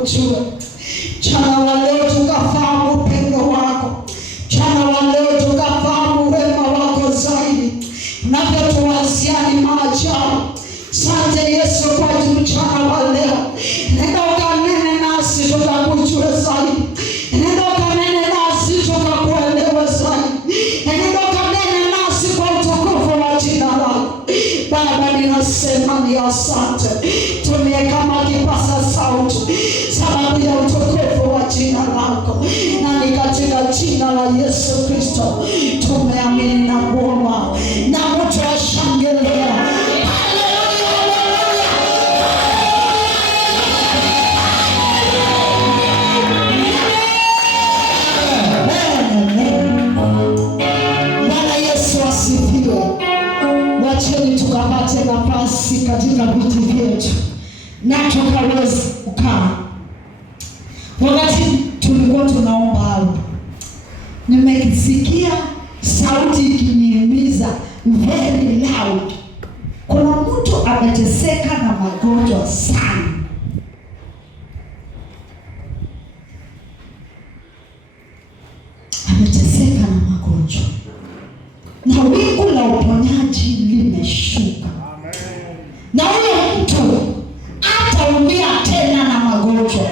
tukakujua. Mchana wa leo tukafahamu upendo wako. Mchana wa leo tukafahamu wema wako zaidi. Unavyotuwazia ni maajabu. Asante Yesu kwa mchana wa leo. Nenda ukanene nasi tukakujue zaidi. Nenda ukanene nasi tukakuelewe zaidi. Nenda ukanene nasi kwa utukufu wa jina lako. Baba, ninasema ni asante. Tumie kama kipasa sauti sababu ya utukufu wa jina lako. Na ni katika jina la Yesu Kristo tumeamini na kuomba. Na mtu ashangilia. Wacheni tukapate nafasi katika viti vyetu na tukaweza kukaa. Wakati tulikuwa tunaomba hapo, nimesikia sauti ikinihimiza very loud. Kuna mtu ameteseka na magonjwa sana. Ameteseka na magonjwa. Na wingu la uponyaji limeshuka. Na huyo mtu hataumia tena na magonjwa.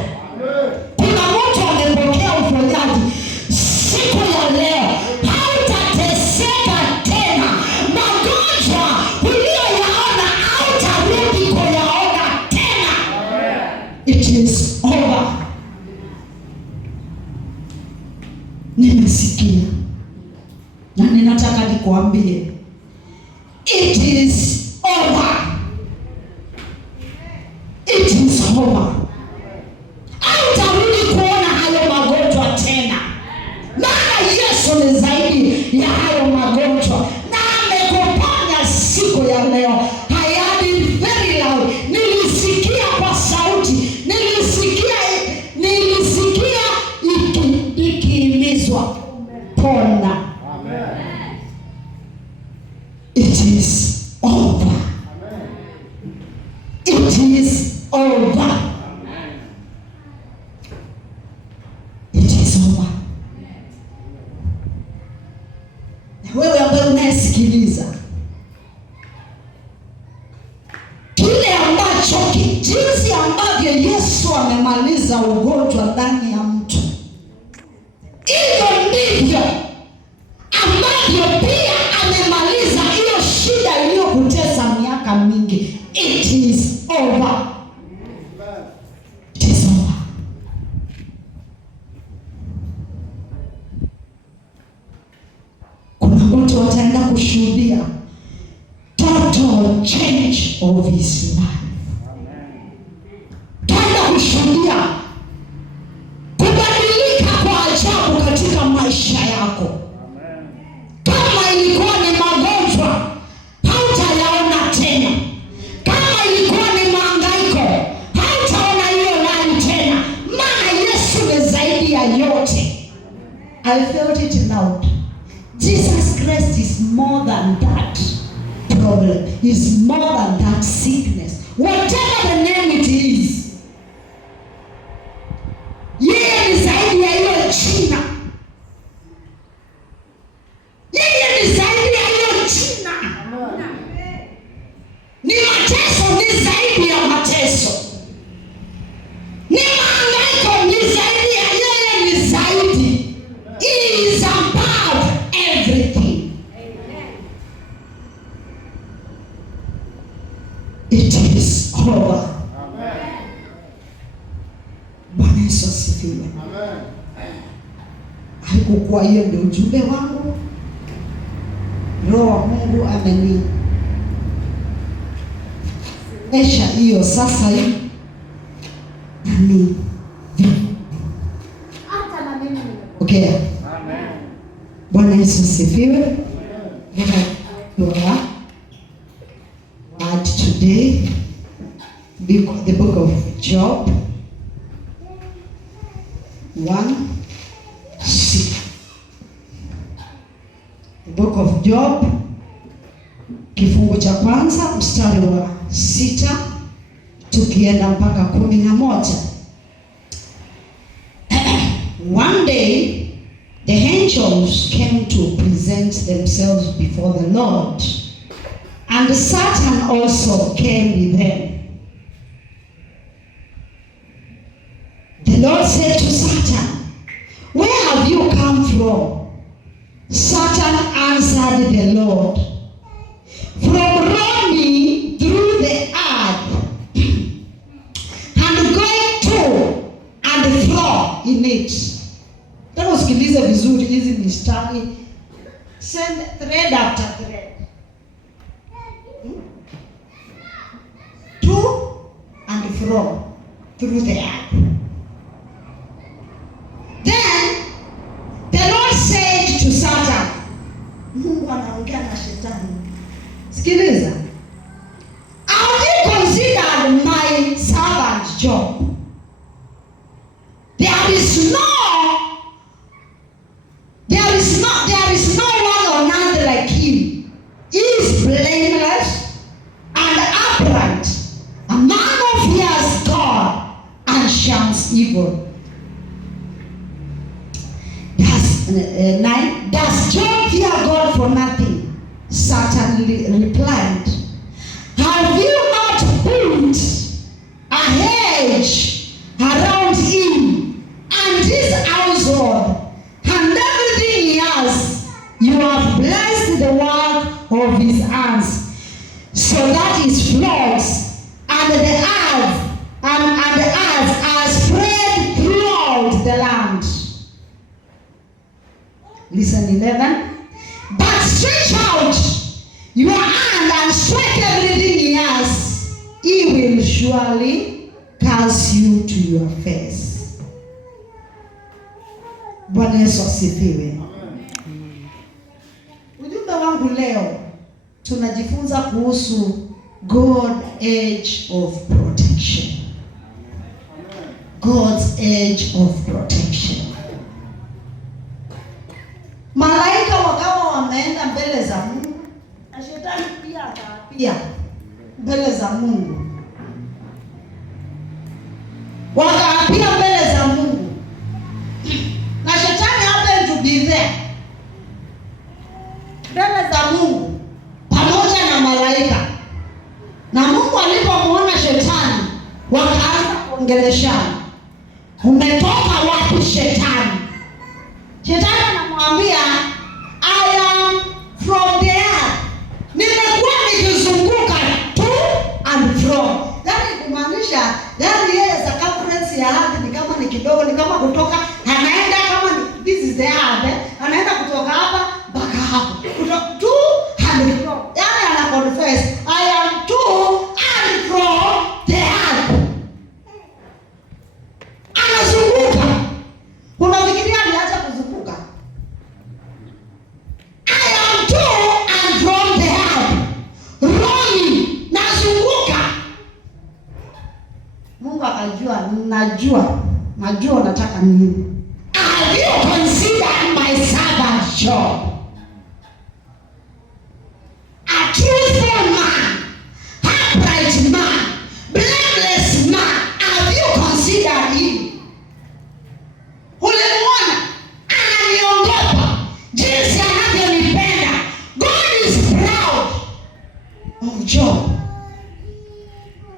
Kuna mtu amepokea uponyaji siku ya leo. Hautateseka tena. Magonjwa uliyoyaona hautarudi kuyaona tena. It is over. Nimesikia. Na ninataka nikuambie, it is over. It is over. Hautarudi kuona hayo magonjwa tena. Maana Yesu ni zaidi ya hayo magonjwa. Na amekuponya siku ya leo. I heard it very loud. Nilisikia kwa sauti. Nilisikia ikihimizwa. Pona. It is over. It is over. It is over. Wewe ambaye unasikiliza, kile ambacho jinsi ambavyo Yesu amemaliza ugonjwa ndani ya mtu, hivyo ndivyo ambavyo pia amemaliza hiyo shida iliyokutesa miaka mingi. It is over. It is over. Kuna mtu wataenda kushuhudia total change of his life. Taenda kushuhudia kubadilika kwa ajabu katika maisha yako. Kama ilikuwa ni magonjwa, hautayaona tena. Kama ilikuwa ni mahangaiko, hautaona hiyo nani tena. Maana Yesu ni zaidi ya yote. I felt it loud. Jesus Christ is more than that problem. Is more than that sickness. Whatever the name it is. Yeye ni zaidi ya hiyo jina. Yeye ni zaidi ya hiyo jina. Ni mateso, ni zaidi ya mateso. Ni mahangaiko, ni zaidi ya yeye, ni zaidi. He is above everything. It is over. Bwana Yesu asifiwe. Haikuwa hiyo ndio ujumbe wangu. Roho wa Mungu amenionyesha hiyo sasa hivi. Nami hata na mimi okay. Amen. Bwana Yesu asifiwe. And today the book of Job 1:6. The book of Job kifungu cha kwanza mstari wa 6 tukienda mpaka 11. angels came to present themselves before the Lord, and Satan also came with them. The Lord said to Satan, "Where have you come from?" Satan answered the Lord, "From roaming through the earth and going to and fro in it." Tena usikilize vizuri hizi mistari. Send thread after thread. To and fro through the earth. Then the Lord said to Satan, Mungu anaongea na shetani. Sikiliza. "Have you considered my servant Job? There is no one on earth like him. He is blameless and upright, a man who fears God and shuns evil." Does Job fear God for nothing? Satan replied, "Have you not put a hedge around him and his household and everything he has? You have blessed the work of his hands, so that his flocks and the earth are spread throughout the land." Listen, 11. "But stretch out your hand and strike everything he has. He will surely curse you to your face." Bwana Yesu asifiwe. Ujumbe wangu leo tunajifunza kuhusu God's edge of protection. God's edge of protection. Malaika wakawa wameenda mbele za Mungu, na shetani pia akaapia mbele za Mungu. Wakaapia mbele za Mungu. Na shetani happened to be there. Mbele za Mungu pamoja na malaika. Na Mungu alipomuona shetani, wakaanza kuongeleshana. "Umetoka wapi shetani?" Shetani anamwambia, "I am from the earth." Nimekuwa nikizunguka to and from. Yaani kumaanisha, yaani yeye circumference ya ardhi ni kama ni kidogo, ni kama kutoka anaenda kama ni, this is the earth, anaenda kutoka hapa mpaka hapo. Kutoka to and from. Yaani ana confess, "I am to and from the earth." Anazunguka. Unafikiria aliacha kuzunguka? "I am to and from the earth." Roaming, nazunguka. Mungu akajua, najua unataka nini. "Have you considered my servant Job? A truthful man, upright man, blameless man. Have you considered him?" Ulimwona ananiogopa, jinsi anavyonipenda. God is proud of Job.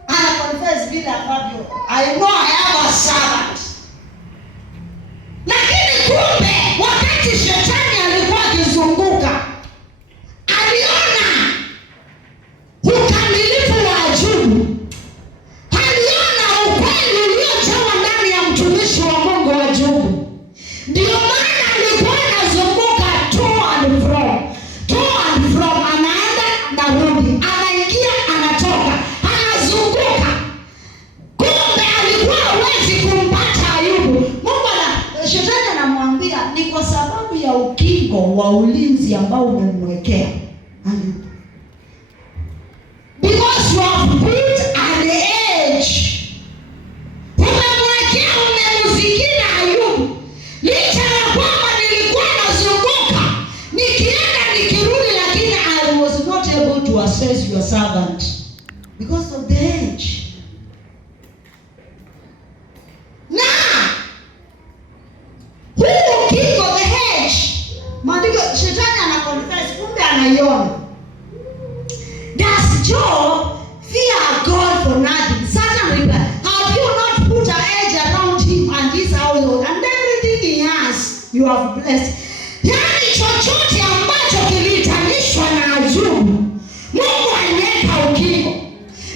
Ana confess vile ambavyo, "I know I have a servant." Lakini kumbe wakati shetani alikuwa akizunguka, aliona ukamilifu wa ajabu. Aliona ukweli uliojawa ndani ya mtumishi wa Mungu wa Job. Ndio maana alikuwa anazunguka to and from, anaenda anarudi, anaingia anatoka, anazunguka. Kumbe alikuwa hawezi kumpata Ayubu. Shetani anamwambia, "Ni kwa sababu ya ukingo wa ulinzi ambao umemwekea Ayubu. Because you have put an edge." Umemwekea, umemzingira Ayubu. Licha ya kwamba nilikuwa nazunguka, nikienda nikirudi, lakini I was not able to assess your servant because of the edge. Na huu ukingo, the hedge, you have blessed. Yani chochote ambacho kilitanishwa na Ayubu, Mungu aliweka ukingo.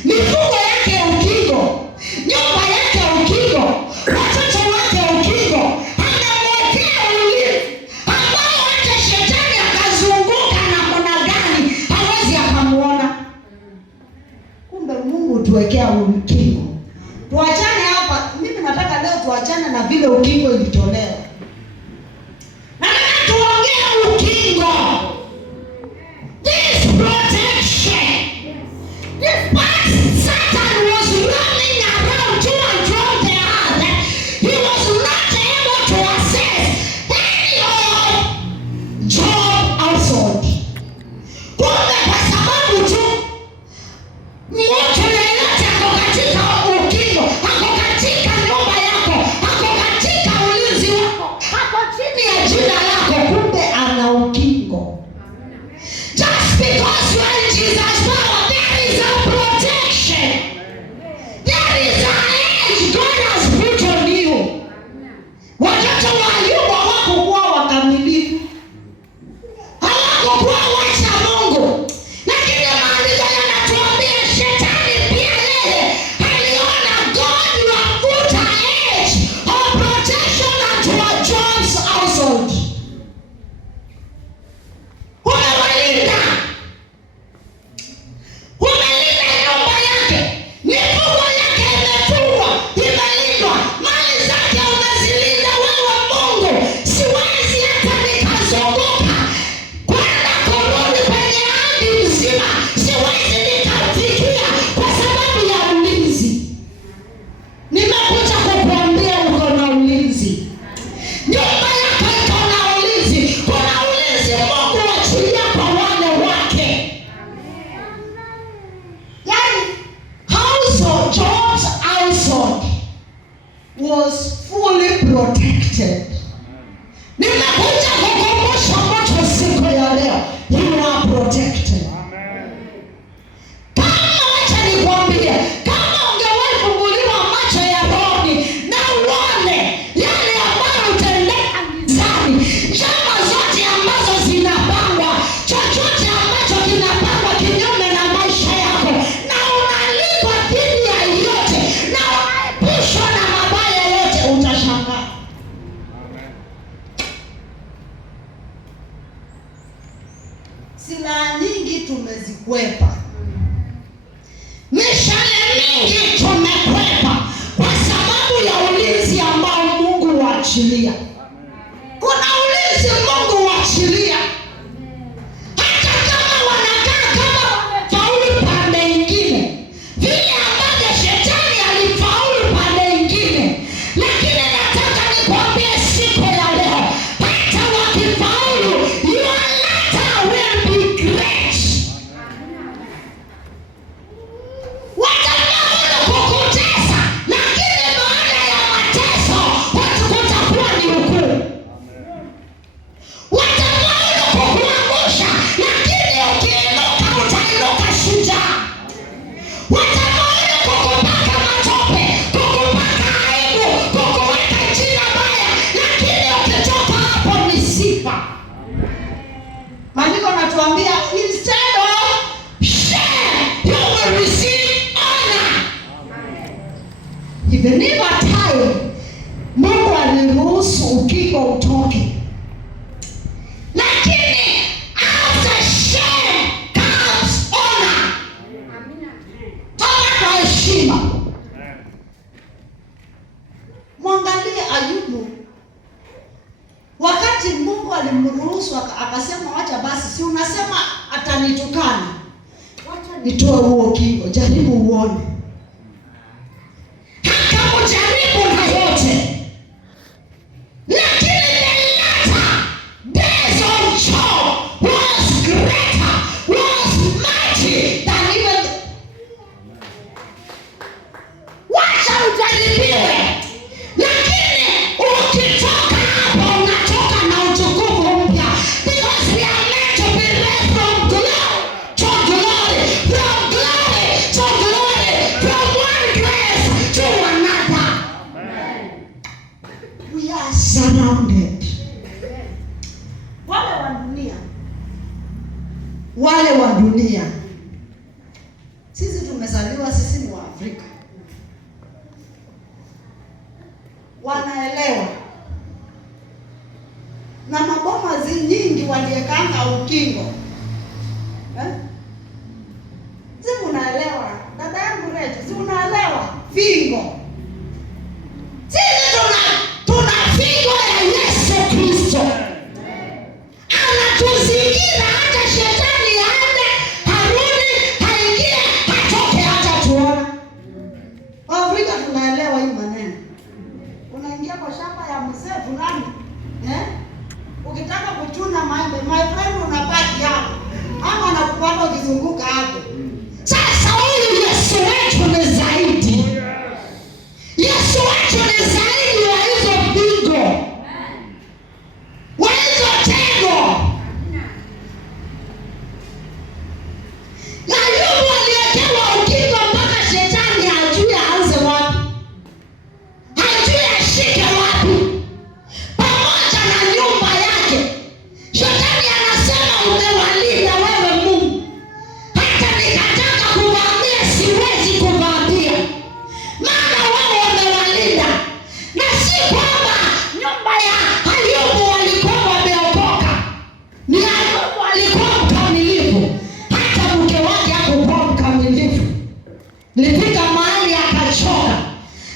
Mifugo yake ukingo, nyumba yake ukingo, watoto wake ukingo. Anamwekea ulinzi ambao hata shetani akazunguka namna gani hawezi akamuona. Kumbe Mungu tuwekea ukingo. Tuachane hapa, mimi nataka leo tuachane na vile ukingo ilitolewa. Nataka tuongee ukingo. This protection. This part Satan was running around to and from the earth. He was not able to access any of Job household. Kumbe kwa sababu tu mtu yeyote ako katika ukingo, ako katika nyumba yako, ako katika ulinzi wako, ako chini ya jina lako, kumbe ana ukingo. Just because you are in Jesus' power, there is a protection. There is an edge God has put on you. Watoto wa Ayubu hawakuwa wakamilifu, hawakuwa wacha Mungu, lakini maandiko yanatuambia shetani pia yeye aliona God you have put an edge of protection unto Job's household. Umewalinda, umelinda nyumba yake, mifugo yake imefungwa, imelindwa, mali zake umezilinda wewe Mungu. Siwezi hata nikazunguka kwenda kurudi kwenye ardhi mzima, siwezi nikamfikia kwa sababu ya ulinzi. Nimekuja kukuambia uko na ulinzi. Nyumba yako iko na ulinzi. Kuna ulinzi Mungu achilia kwa wale wake. Yani household, Job's household was fully protected. Nimekuja kukumbusha moto siku ya leo, you are protected. Kama wacha nikwambie, kama ungewahi funguliwa macho ya rohoni na uone yale ambayo utendeka gizani, njama zote ambazo zinapangwa, chochote ambacho kinapangwa kinyume na maisha yako, na unalipwa dhidi ya yote, na unaepushwa na mabaya yote, utashangaa. Silaha nyingi tumezikwepa, mishale mingi tumekwepa kwa sababu ya ulinzi ambao Mungu huachilia. Kuna ulinzi Mungu huachilia hata kama wanakaa kama wamefaulu pande ingine, vile ambavyo shetani alifaulu pande ingine. Lakini nataka nikwambie siku ya leo, hata wakifaulu, your latter will be great. Watafaulu kukutesa, lakini baada ya mateso kutakuwa ni hukumu. Watafaulu kukuangusha, lakini ukiinuka utainuka shujaa. Watafaulu kukupaka matope, kukupaka aibu, kukuweka jina baya, lakini ukitoka hapo ni sifa. Maandiko yanatuambia instead of shame you will receive honor. Even if at time Mungu aliruhusu ukingo utoke, lakini after shame comes honor. Toka kwa heshima. Mwangalie Ayubu, wakati Mungu alimruhusu akasema wacha basi, si unasema atanitukana, wacha nitoe huo ukingo, jaribu uone. Hakamjaribu na yote, lakini the latter days of Job was greater, was mighty than even. Wacha ujaribiwe, lakini ukitoka hapo unatoka na utukufu mpya, because we are meant to be raised from glory to glory, from glory to glory, from one grace to another. We are surrounded. wale wa dunia. Sisi tumezaliwa, sisi ni Waafrika, wanaelewa. Na maboma nyingi waliekanga ukingo. Si unaelewa? Dada yangu Reje, si unaelewa? Fingo. Sisi tuna fingo ya Yesu Kristo. Anatuzingira hata shetani aende, harudi, haingie, hatoke hata tuona. Afrika tunaelewa hii maneno. Unaingia kwa shamba ya mzee fulani, ukitaka kuchuna maembe, my friend, unabaki hapo. Ama anakupanda ukizunguka hapo. Sasa huyu Yesu wetu ni zaidi. Yesu wetu ni zaidi wa hizo pigo, wa hizo tego. Ayubu aliyekewa ukingo mpaka shetani hajui aanze wapi, hajui ashike wapi. Pamoja na nyumba yake, shetani anasema umewalinda wewe Mungu, hata nikataka kuvamia siwezi kuvamia, maana wewe umewalinda. Na si kwamba nyumba ya Ayubu walikuwa wameokoka, ni Ayubu alikuwa mkamilifu, hata mke wake hakuwa mkamilifu. Nilifika mahali akachoka,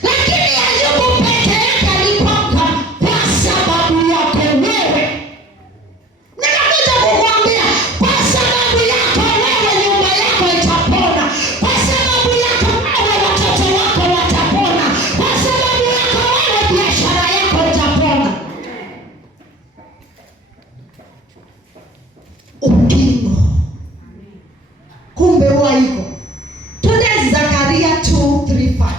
lakini Ayubu peke yake alikuwa kwa sababu yako wewe. Ninakuja kukuambia, kwa sababu yako wewe nyumba yako itapona, kwa sababu yako wewe watoto wako watapona, kwa sababu yako wewe biashara yako itapona. Ukingo kumbe huwa iko. Tuende Zakaria 2:3-5.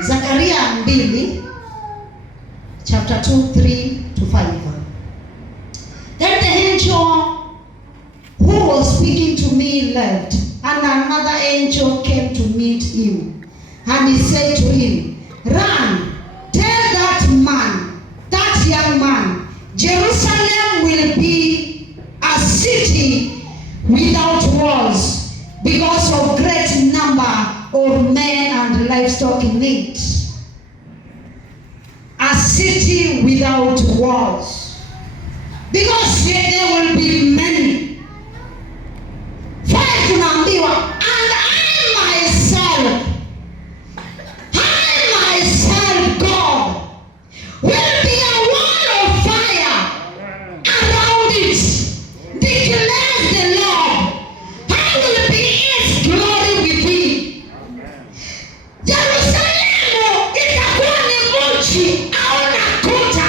Zakaria 2, chapter 2:3-5. Then the angel who was speaking to me left, and another angel came to meet him, and he said to him, "Run, tell that young man, Jerusalem will be a city without walls, because of great number of men and livestock in it." A city without walls, because there will be many. Fire tunaambiwa, and I myself, God, will be a wall of fire around it, declares the Lord. I will be its glory within. Yerusalemu itakuwa ni mji hauna kuta,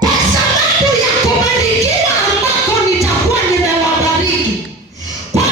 kwa sababu ya kubarikiwa ambako nitakuwa nimewabariki, kwa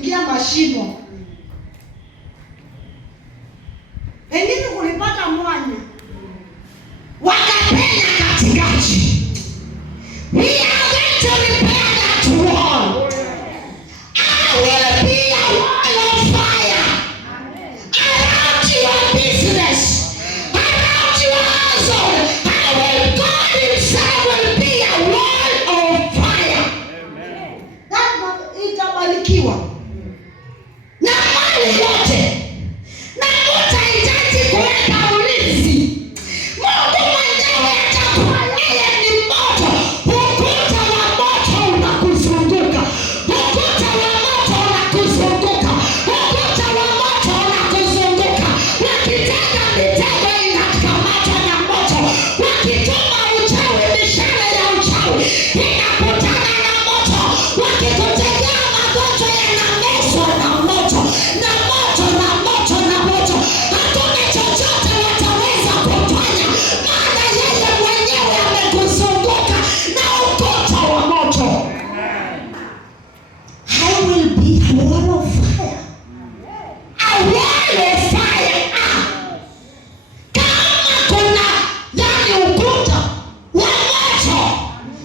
kuingia mashimo. Wengine kulipata mwanya wakapenya katikati. We are going to repair that wall. I will be a wall of fire around your business, around your household. God himself will be a wall of fire. That itabarikiwa na mali yote, na utahitaji kuweka ulinzi. Mungu mwenyewe atakuwa yeye ni moto. Ukuta wa moto unakuzunguka, ukuta wa moto unakuzunguka, ukuta wa moto unakuzunguka. Wakitega mitego inakamatwa na moto, wakituma uchawi, mishale ya uchawi inakutana na moto, wakikutegea magonjwa yanamezwa na moto, na moto, na moto, na moto. Hakuna chochote wataweza kufanya, maana yeye mwenyewe amekuzunguka na ukuta wa moto. I will be a wall of fire. A wall of fire. Kama kuna ukuta wa moto,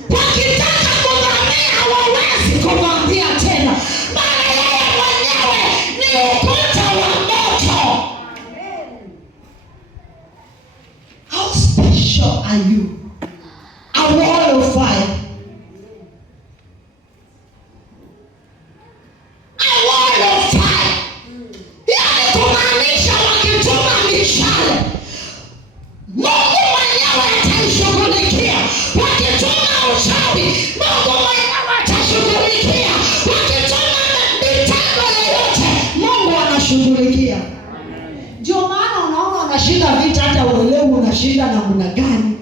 wakitaka kuvamia hawawezi kuvamia tena, maana yeye mwenyewe ni ukuta wa moto. How special are you? A wall of fire. A wall of fire. Yani kumaanisha wakituma mishale, Mungu mwenyewe ataishughulikia. Wakituma uchawi, Mungu mwenyewe atashughulikia. Wakituma mitego yoyote, Mungu anashughulikia. Ndio maana unaona unashinda vita hata uelewe unashinda namna gani.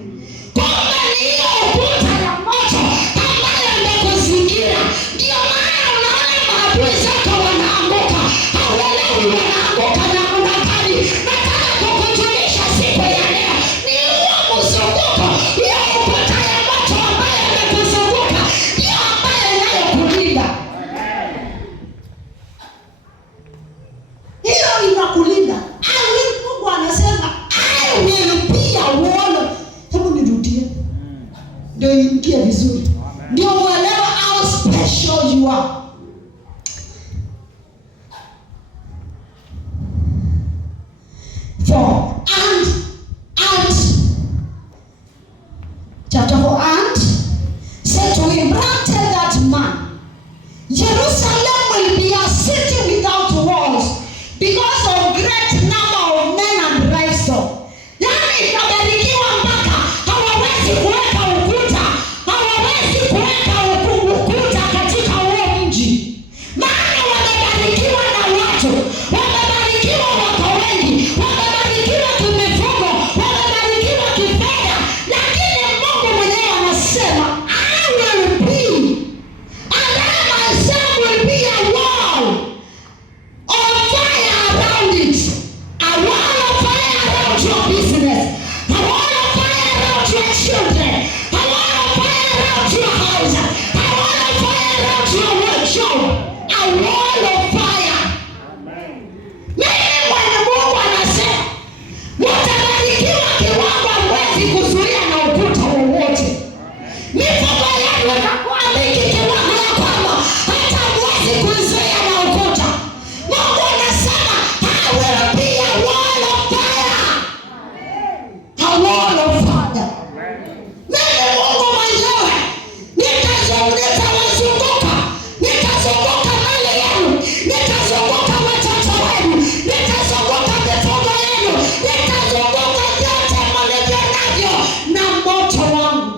Kumbe ni hiyo ukuta ya moto ambayo imekuzingira. Ndio maana unaona maadui zako wanaanguka, hauelewi wanaanguka namna gani. Nataka kukujulisha siku ya leo, ni huo mzunguko, hiyo ukuta ya moto ambayo imekuzunguka, hiyo ambayo inayokulinda. Hiyo inakulinda. Mungu anasema I will be a wall. Hebu nirudie ndio ingie vizuri, ndio uelewa how special you are. For and chapter 4, and said to him, tell that man, Jerusalem will be a city without walls because of great number of men and livestock. Yani itabarikiwa mpaka hawawezi kuweka ukuta, hawawezi kuweka ukuta katika huo mji, maana wamebarikiwa na watu, wamebarikiwa wako wengi, wamebarikiwa kimifugo, wamebarikiwa kifedha. Lakini Mungu mwenyewe anasema I will be, and I myself will be a wall of fire around it. A wall of fire around your business, a wall of fire around your children, a wall of fire around your house, a wall of fire around your workshop, a wall of fire. Mimi mwenye Mungu anasema utabarikiwa kiwango huwezi kuzuia na ukuta wowote. Mifugo yenu itakuwa mingi kiwango ya kwamba hata huwezi kuzuia na ukuta. Mungu anasema I will be a wall of fire. A wall of fire. Mimi Mungu mwenyewe nitawazunguka, nitazunguka mali yenu, nitazunguka watoto wenu, nitazunguka mifugo yenu, nitazunguka vyote mlivyo navyo na moto wangu.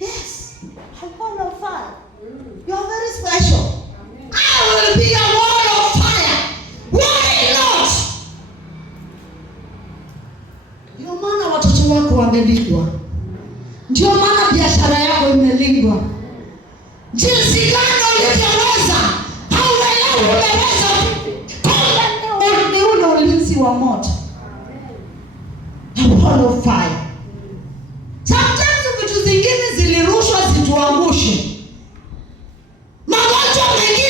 Yes, a wall of fire. You are very special. I will be a wall of fire. Why not? Ndio maana watoto wako wamelindwa, ndio maana biashara yako imelindwa. Jinsi gani ulivyoweza, hauelewi umeweza. Kumbe ni ule ulinzi wa moto. A wall of fire. Sometimes vitu zingine zilirushwa zituangushe. Magonjwa mengine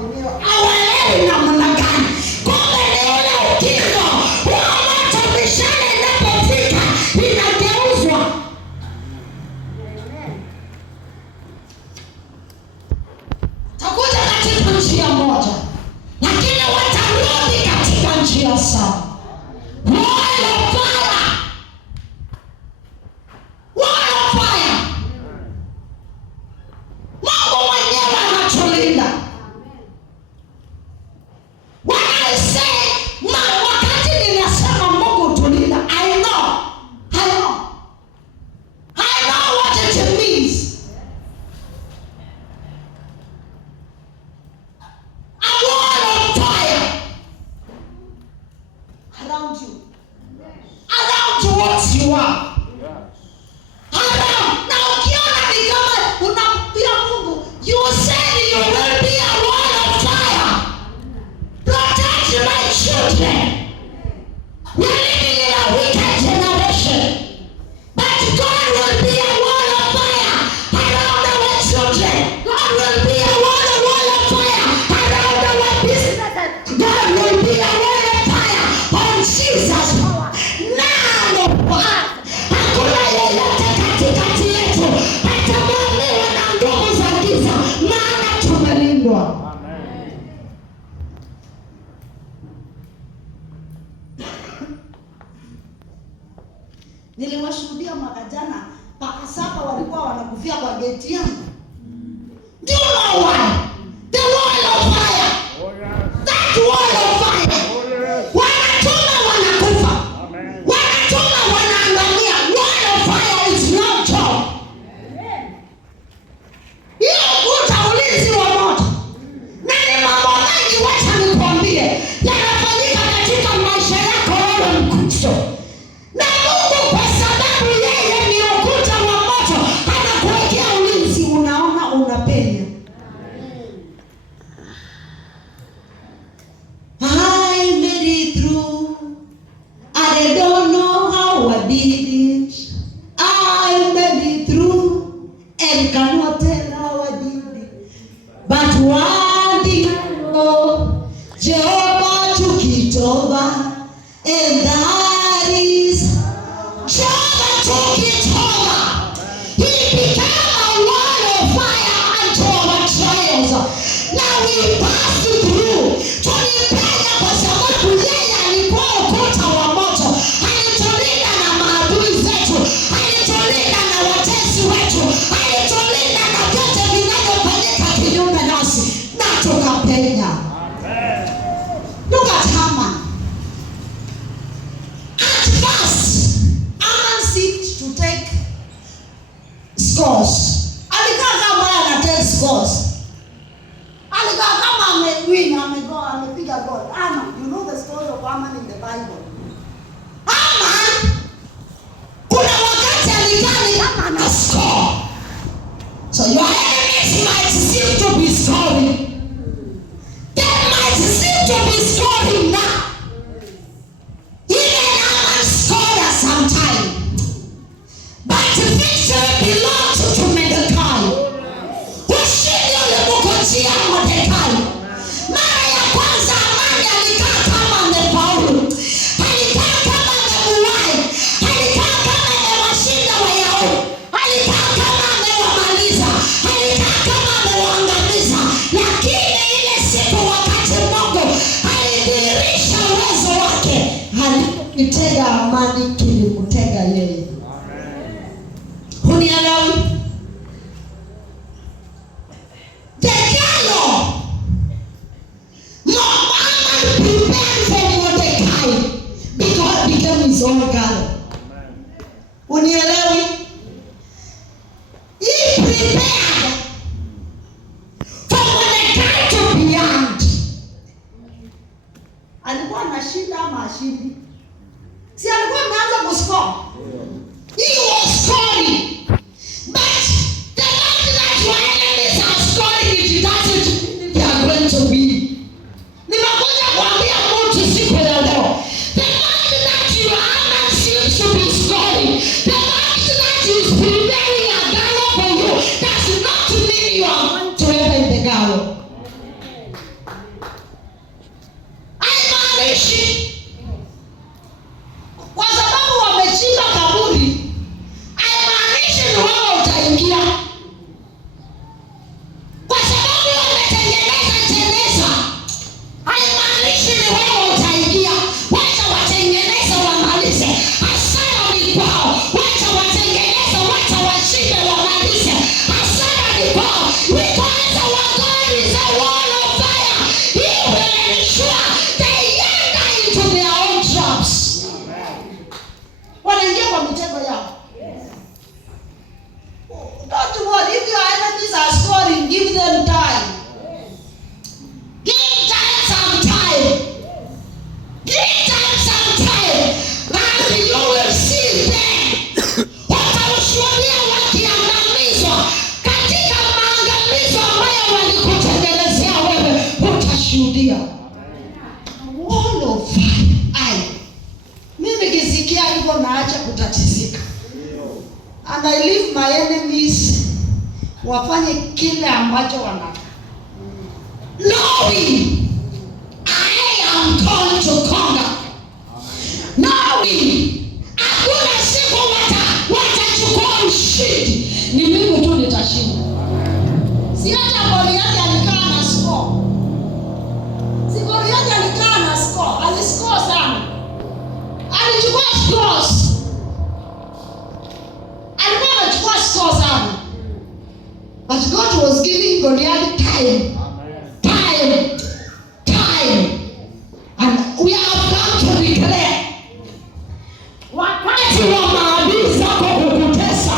wenyewe hawaelewi namna gani. Kumbe ni ule ukingo wa moto, mishale inapofika inageuzwa. Takuja katika njia moja, lakini watarudi katika njia sawa. Niliwashuhudia mwaka jana paka 7 walikuwa wanakufia kwa geti yangu. Do you know why? The wall of fire. That wall of fire. Wanatuma wanakufa. Wanatuma wanaangamia. Wall of fire is not job. Hiyo kuta ulinzi wa moto. Na ni mambo mengi wacha nikwambie yanafanyika katika maisha yako wewe Mkristo. Na Mungu kwa sababu yeye ni ukuta wa moto anakuwekea ulinzi, unaona unapenya. I made it through. I don't know how I did it. I made it through and cannot tell how I did it. But one thing I know, Jehovah took it over, and that is Jehovah took it over. He became a wall of fire unto our trials. Now we passed through. Tulipenya kwa sababu yeye alikuwa ukuta wa moto. Alitulinda na maadui zetu. Alitulinda na watesi wetu. Alitulinda na vyote vinavyofanyika kinyume nasi. Na tukapenya. Look at Haman. At first, Haman seemed to take scores. Alikaa kama anatake scores. Alikaa kama amewin, amepiga goal. Haman, you know the story of Haman in the Bible. Haman, kuna wakati alikani kama ana score. So your enemies might seem to be scoring. They might seem to be scoring now. Even Haman scored at some time. But victory belongs to Mordecai. Ushindi ulimkujia Mordecai. Mara ya kwanza Hamani alikaa kama amefaulu. Alikaa kama amemuwai. Alikaa kama amewashinda Wayahudi. Alikaa kama amewamaliza. Alikaa kama amewaangamiza. Lakini ile siku wakati Mungu alidhihirisha uwezo wake, alikitega Hamani kilimtega yeye. Unielewi? The gallows. Haman prepared for Mordecai because it became his own gallows. Unielewi? He prepared for Mordecai to be hanged. Alikuwa anashinda ama ashindi? Si alikuwa ameanza kuscore? He was scoring. But the fact that your enemies are scoring, it doesn't mean they are going to be. Nimekuja kuambia mtu siku ya leo. The fact that your Haman seems to be scoring, the fact that he is preparing a gallows for you, does not mean you are going to enter in the gallows. kuingia. Wall of fire. Mimi kisikia hivyo naacha kutatizika. And I leave my enemies wafanye kile ambacho wanataka. Knowing I am called to conquer. Knowing hakuna siku watachukua ushindi. Ni mimi tu nitashinda. Si hata Goliathi alikaa na score. Si Goliathi alikaa na score. Aliscore sana. Alichukua scores. Alikuwa anachukua scores sana. But God was giving Goliath time. And we are about to declare. Wakati wa maadui zako kukutesa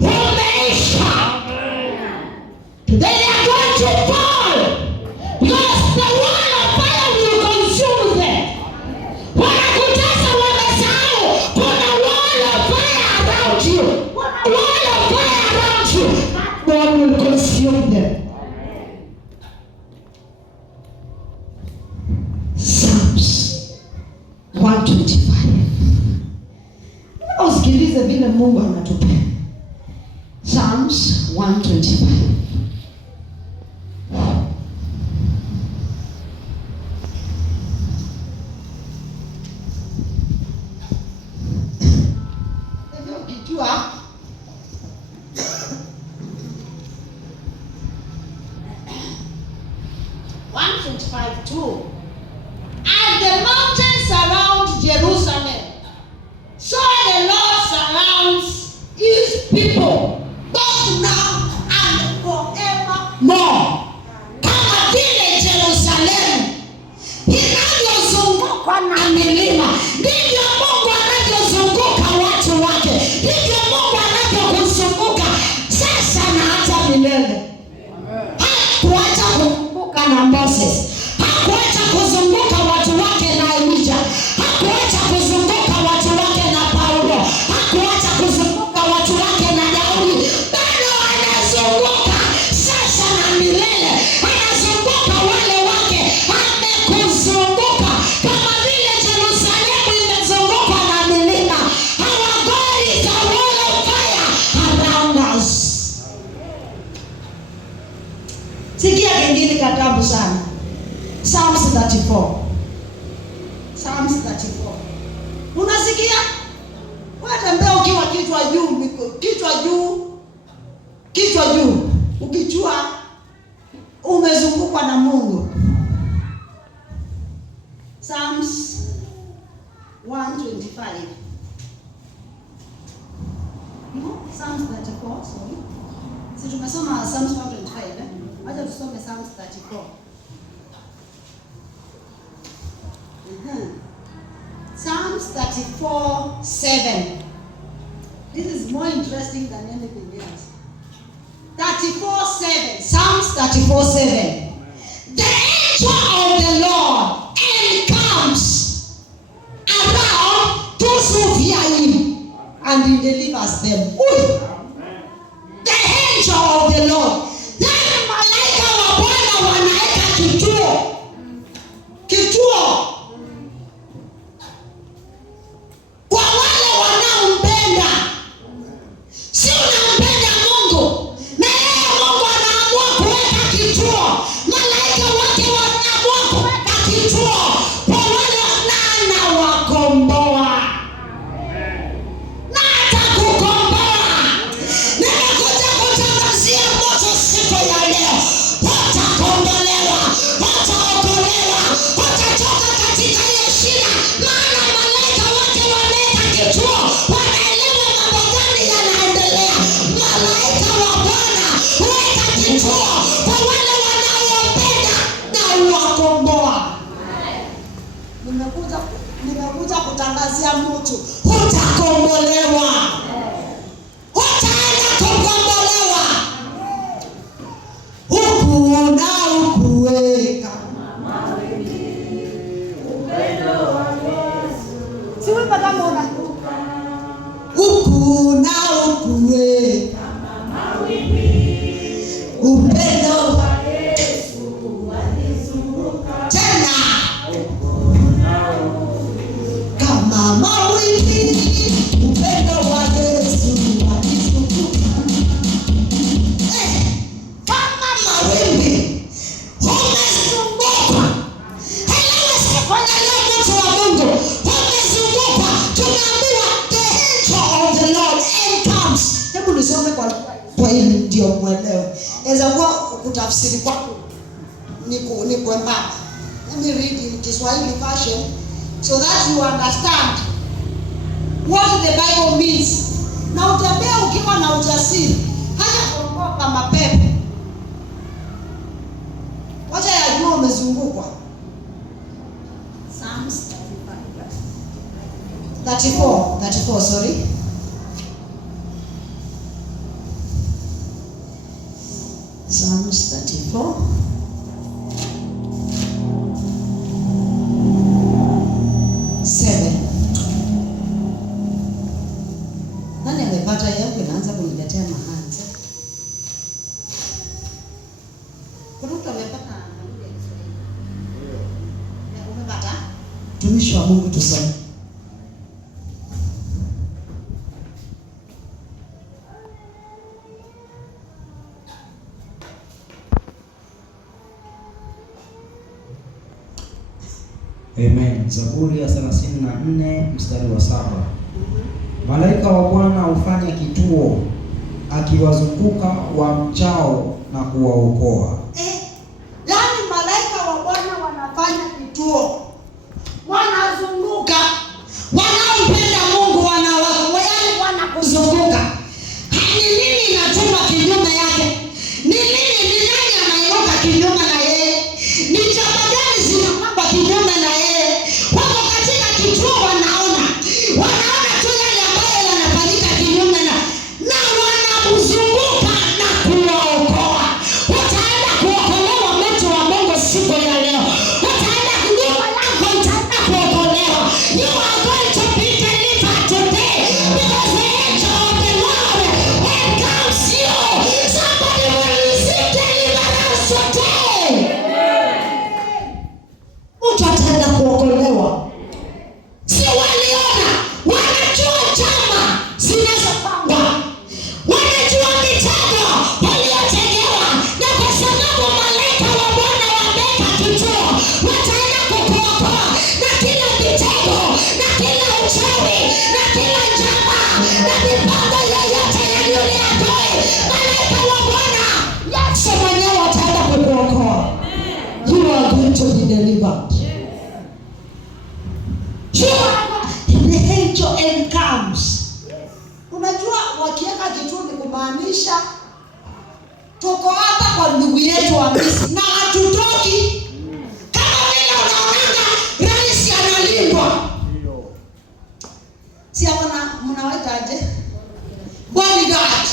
umeisha. They are going to fall. Because the wall of fire will consume them. Wanakutesa wamesahau kuna wall of fire around you. Wall of fire around you. God will consume them. Psalms 125. Usikilize vile Mungu anatupenda. Psalms 125. Ndio ukijua 125:2. As the mountains surround Jerusalem, so the Lord surrounds his people, both now and forevermore. Kama vile Jerusalemu inavyozungukwa na milima, ndivyo Mungu anavyozunguka watu wake. Ndivyo Mungu anavyokuzunguka sasa na hata milele. Hakuacha kuzunguka na Moses. Hakuacha kuzunguka watu wake na Elijah. Hakuacha kuzunguka watu wake na Paulo. Hakuacha kuzunguka watu wake na Daudi. Bado anazunguka sasa na milele. Anazunguka wale wake. Amekuzunguka kama vile Jerusalemu imezungukwa na milima. Our God is a wall of fire around us. Sikia kingine katabu sana. Psalms 34. Psalms 34. Unasikia? Watembea ukiwa kichwa juu, kichwa juu. Ukijua umezungukwa na Mungu. Psalms 125. No, Psalms 34, sorry. Si tumesoma Psalms 125, eh? Wacha tusome Psalms 34. Psalms 34:7. This is more interesting than anything else. 34:7. Psalms 34:7. The angel of the Lord encamps around those who fear him, and he delivers them. The angel of the Lord. Then malaika wa Bwana wanaeka kituo. Kwa wale wanaompenda. Si unampenda Mungu, na yeye Mungu anaamua kuweka kituo. Malaika wake wanaamua kuweka kituo kwa wale anawakomboa. Na atakukomboa. Nimekuja kutangazia moto siku ya leo. Watakombolewa, wataokolewa, watatoka katika hiyo shida. Maana malaika wake wameweka kituo, wanaelewa mambo gani yanaendelea. Malaika wa Bwana weka kituo kwa wale wanaompenda na uwakomboa. Nimekuja kutangazia mtu, utakombolewa. Utaenda kukombolewa. Huku na ukuweka. Siwe mpaka mona. Huku na ukuweka. Upendo wa Yesu walizunguka. Kama mawimbi upendo wa Yesu wanizunguka. Kama mawimbi umezungukwa. Elewa sifa ya leo mtu wa Mungu. Umezungukwa. Tunaambiwa the angel of the Lord encamps. Hebu nisome kwa hili ndio muelewe. Eza kwa kutafsiri kwako ni kwembamba. Let me read in Kiswahili version so that you understand what the Bible means. Na utembea ukiwa na ujasiri, hata kuogopa mapepo. Wacha yajua umezungukwa. Psalms 34, sorry. Psalms 34. Nani amepata yangu inaanza kuniletea mahanza? Kuna mtu amepata Biblia ya Kiswahili? Umepata? Tumishi wa Mungu tusome. Amen. Zaburi ya 34 mstari wa 7. Malaika wa Bwana hufanya kituo akiwazunguka wamchao na kuwaokoa. Yaani malaika wa Bwana wanafanya kituo. Wanazunguka. Wanaompenda Mungu wanakuzunguka. Ni nini inatuma kinyume yake? Ni nani anainuka kinyume na yeye? Ni jambo gani zinapangwa kinyume na yeye? Wako katika kituo wanaona tu yale ambayo yanafanyika kinyume na wanakuzunguka na kuwaokoa. Utaenda kuokolewa mtu wa Mungu siku ya leo. Utaenda nyumba yako itaenda kuokolewa. You are going to be delivered today because the angel of the Lord encamps you. Somebody will receive deliverance today. Mtu ataenda kuokolewa. Si waliona, wanajua chama zinazopangwa, wanajua mitego waliotegewa, na kwa sababu malaika wa Bwana wameweka kituo, wataenda kukuokoa na kila mitego, na kila uchawi, na kila njama, na mipango yoyote ya yule adui. Malaika wa Bwana Yesu mwenyewe wataenda kukuokoa. You are going to be delivered. The angel encamps. Unajua wakiweka kituo ni kumaanisha tuko hapa kwa ndugu yetu wa Misri na hatutoki. Kama vile unaona rais analindwa. Si hapo mnawaita aje? Bodyguard.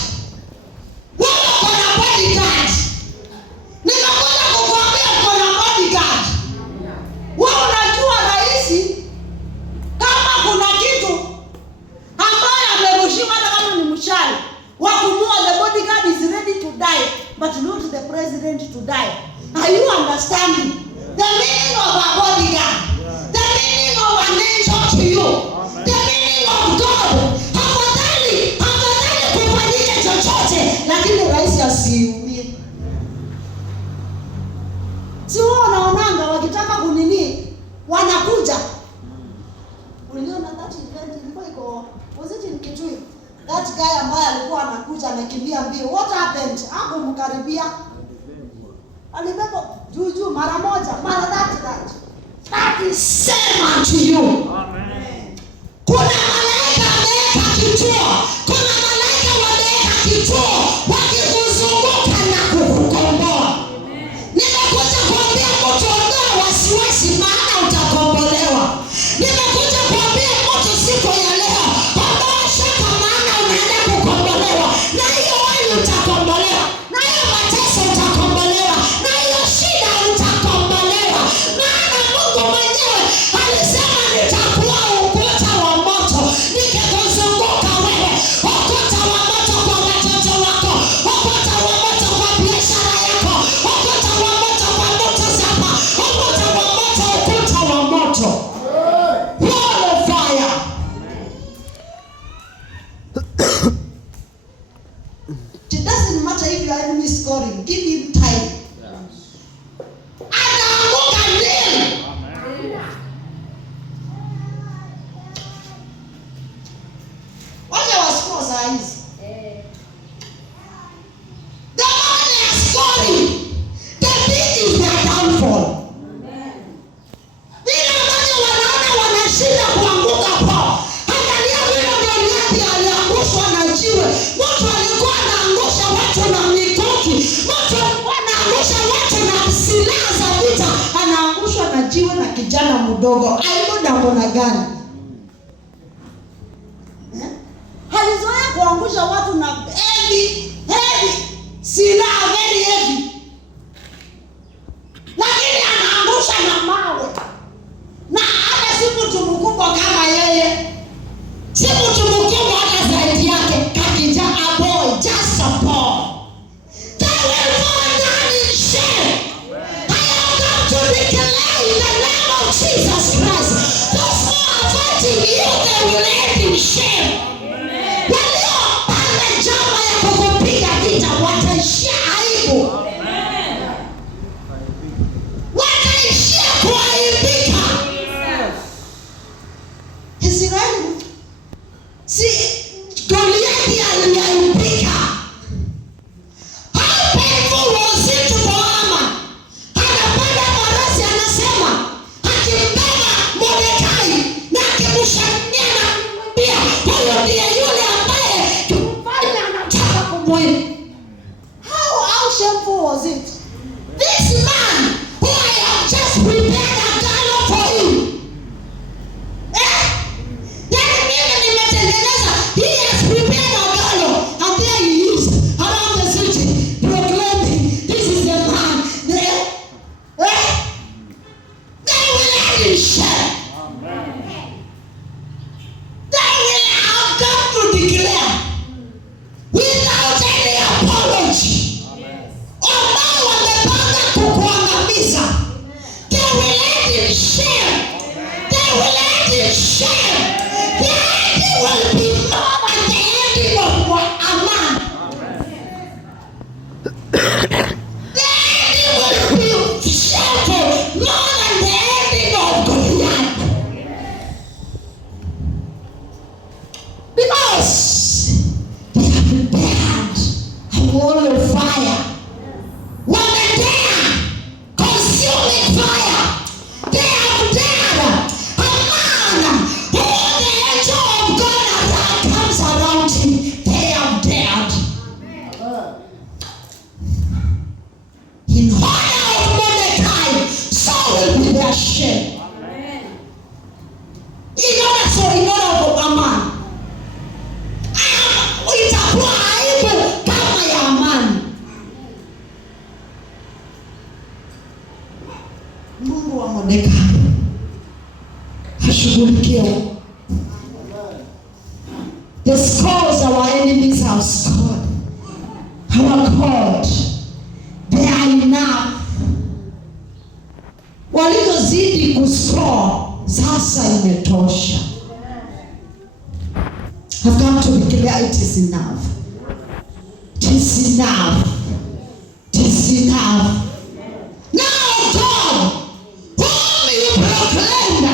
Wao kuna bodyguard. Ninakuja kukuambia kuna bodyguard. Wao unajua rais kama kuna kitu ambaye amerushiwa hata kama ni mshale wa kumua, the bodyguard is ready to die but not the president to die. Are you understanding the meaning of a bodyguard? The meaning of an angel to you. The meaning of God. Afadhali kufanyike chochote lakini rais asiumie. Si wao wanaonanga wakitaka kunini wanakuja. Uliona that event ilikuwa iko, was it in Kitui? That guy ambaye alikuwa anakuja anakimbia mbio. What happened? Hakumkaribia. Alibeba juu mara moja. Mara that is same unto you. Amen. Kuna malaika wameweka kituo. Kuna malaika wameweka kituo wakikuzunguka na kukukomboa. Nimekuja kuambia mtu ondoa wasiwasi maana utakombolewa. Nimekuja kuambia mtu siku ya leo ondoa shaka maana unaenda kukombolewa. Na hiyo wewe utakombolewa. Na hiyo mateso utakombolewa. Na hiyo shida utakombolewa. Maana Mungu mwenyewe alisema nitakuwa ukuta wa moto. na kijana mdogo, aibu namna gani? Alizoea kuangusha watu na heavy silaha, very heavy, lakini anaangusha na mawe. Na hata si mtu mkubwa kama yeye, si mtu mkubwa hata zaidi yake, kakija a boy, just a boy. They will fall down in shame. I have come to declare in the name of Jesus Christ, those who are fighting you, they will end in shame. Waliopanga njama ya kukupiga vita wataishia aibu, wataishia kuaibika. Israeli, si Goliathi aliaibika. How painful was it for Haman? Anapanda farasi, anasema akimbeba Mordekai na akimshamia na kumwambia huyo ndiye yule ambaye mfalme anataka kumwona. How shameful was it? This man who I have just prepared a gallop for you. Yani mimi nimetengeneza, he has prepared a gallop, and there he is around the city proclaiming, this is the man. They will end in shame. They will have come to declare without any apology, ambao wamepanga kukuangamiza. They will end in shame. They will end in shame. The ending will be more than the ending of a man. The ending will be shameful more than the ending of Goliath. Because they have prepared a wall of fire. When they dare consuming fire, they have dared a man who the angel of God comes around him. They have dared. In honor of Mordekai, so will be their shame. In honor of a man, itakuwa aibu kama ya amani. Mungu wa Mordekai ashughulikie. The scores our enemies have scored, our God, they are enough. Waliozidi kuscore sasa imetosha. I've come to declare it is enough. It is enough. It is enough. Now God, whom you proclaimed,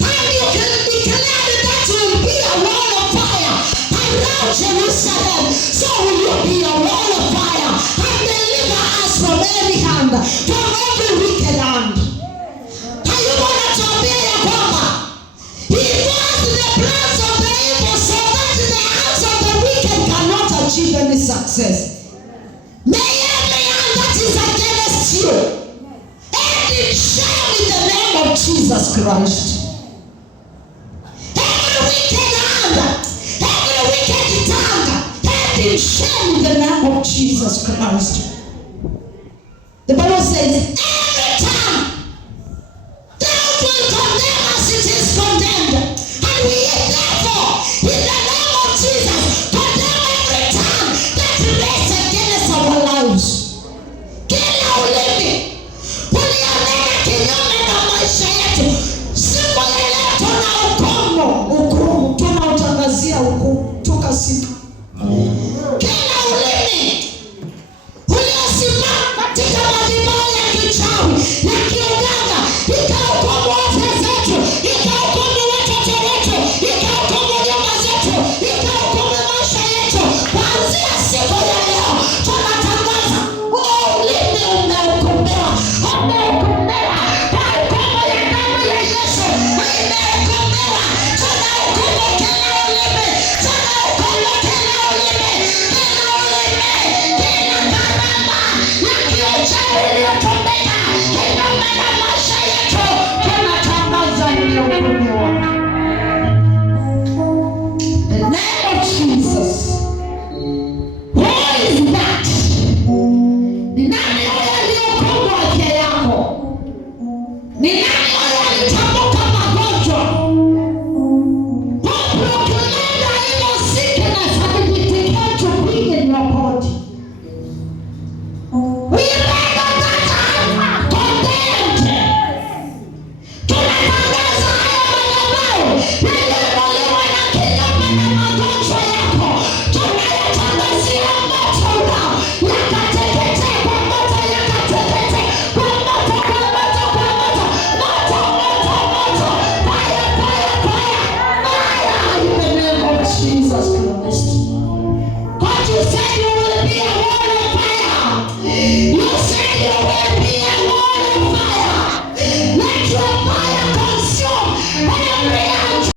and you can declare that will be a wall of fire around Jerusalem. So will you be a wall of fire and deliver us from every hand, from every wicked hand. Hayuko anatuambia ya kwamba he was the plans of the evil so that the hands of the wicked cannot achieve any success. May every hand that is against you end in shame in the name of Jesus Christ. Every wicked hand, every wicked tongue, end in shame in the name of Jesus Christ. The Bible says, every tongue that will condemn us, it is condemned. And we therefore, in the name of Jesus, condemn every tongue that raised against our lives. Kila ulimi ulionena kinyume na maisha yetu,